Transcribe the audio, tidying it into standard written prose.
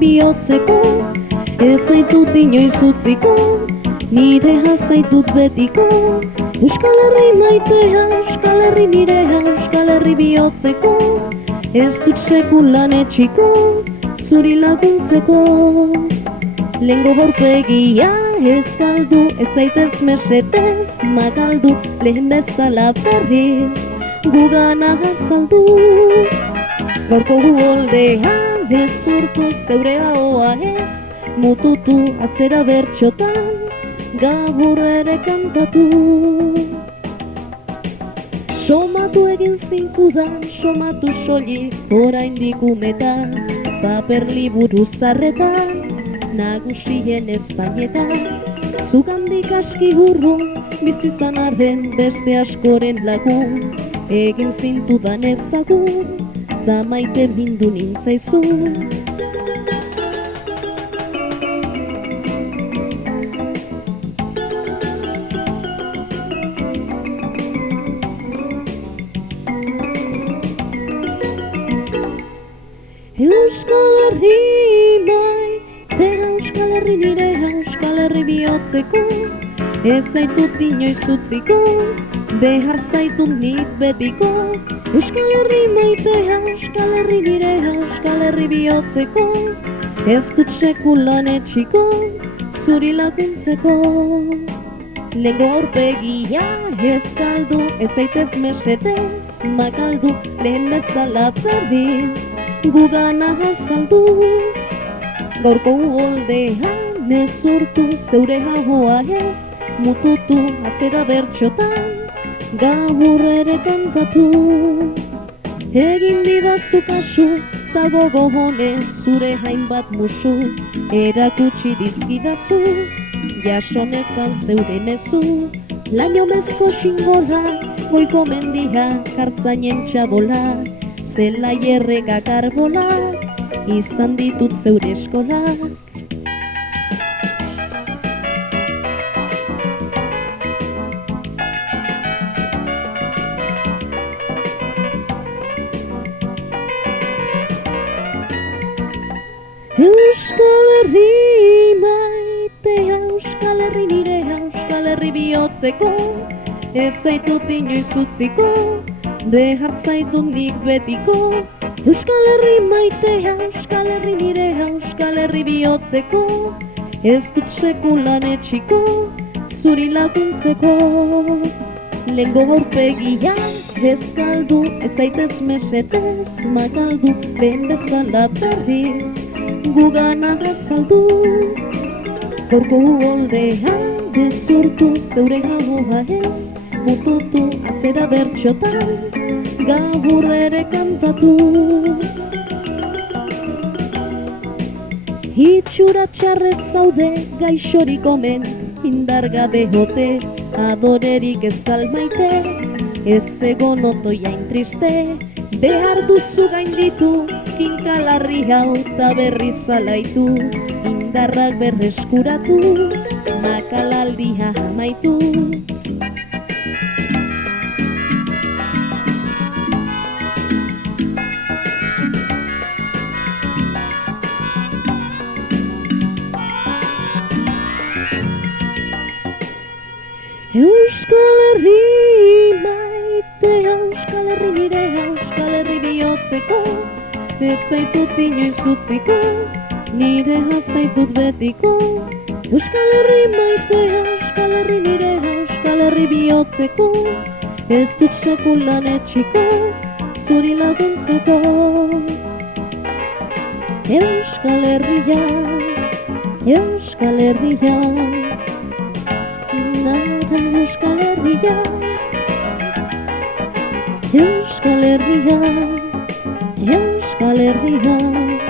bihotzeko, ez zaitut inoiz utziko, nire zaitut betiko. Euskal Herri maitea, Euskal Herri nirea, Euskal Herri bihotzeko, ez dut sekulan etxiko, zuri laguntzeko. Lehengo aurpegia ez galdu, ez zaitez mesetez magaldu, lehen bezala berriz gugana azaldu. Gaurko gu holdean ezurtu, zeure ahoa ez mututu, atzera bertxotan gabur ere kantatu. Somatu egin zintudan, somatu soilik oraindik umetan, paper liburu zarretan, nagusien Espainetan. Zugandik aski urrun, bizizan arren beste askoren lagun, egin zintudan ezagun, da maite mindu nintzaizun. Euskal Herri maitea, Euskal Herri nirea, Euskal Herri bihotzeko, ez zaitut inoiz utziko, behar zaitut nik betiko. Euskal Herri maitea, Euskal Herri nirea, Euskal Herri bihotzeko, ez dut sekulan etxiko, zuri laguntzeko. Lehengo aurpegia ez galdu, ez zaitez mesetez magaldu, lehen bezala berriz gugana azaldu. Gaurko holdean ezurtu, zeure ahoa ez mututu, atzera bertxotan gabur ere kantatu. Egin didazu kasu, ta gogo honez zure hainbat musu, erakutsi dizkidazu, jasonezan zeure mezu. Laino mezko xingola, goiko mendia, kartzainen txabola, zelai erregak arbola, izan ditut zeure eskolak. Euskal Herri maitea, Euskal Herri nirea, Euskal Herri bihotzeko, ez zaitut inoiz utziko, behar zaitut nik betiko. Euskal Herri maitea, Euskal Herri nirea, Euskal Herri bihotzeko, ez dut sekulan etxiko, zuri laguntzeko. Lehengo aurpegia ez galdu, ez zaitez mesetez magaldu, lehen bezala berriz gugana azaldu. Gaurko holdean ezurtu, zeure ahoa ez mututu, atzera bertxotan gabur ere kantatu. Itxura txarrez zaude, gaixorik omen, indargabe hote, adorerik ez maite, ez egon otoiain triste, behar duzu gainditu, kinkalarri hau ta berriz alaitu, indarrak berreskuratu, makalaldia amaitu. Euskal Herri maitea, Euskal Herri nirea, Euskal Herri bihotzeko, ez zaitut inoiz utziko, nire zaitut betiko. Euskal Herri maitea, Euskal Herri nirea, Euskal Herri bihotzeko, ez dut sekulan etxiko, zuri laguntzeko. Euskal Herria, Euskal Herria, Euskal Herria, Euskal Herria, Euskal Herria.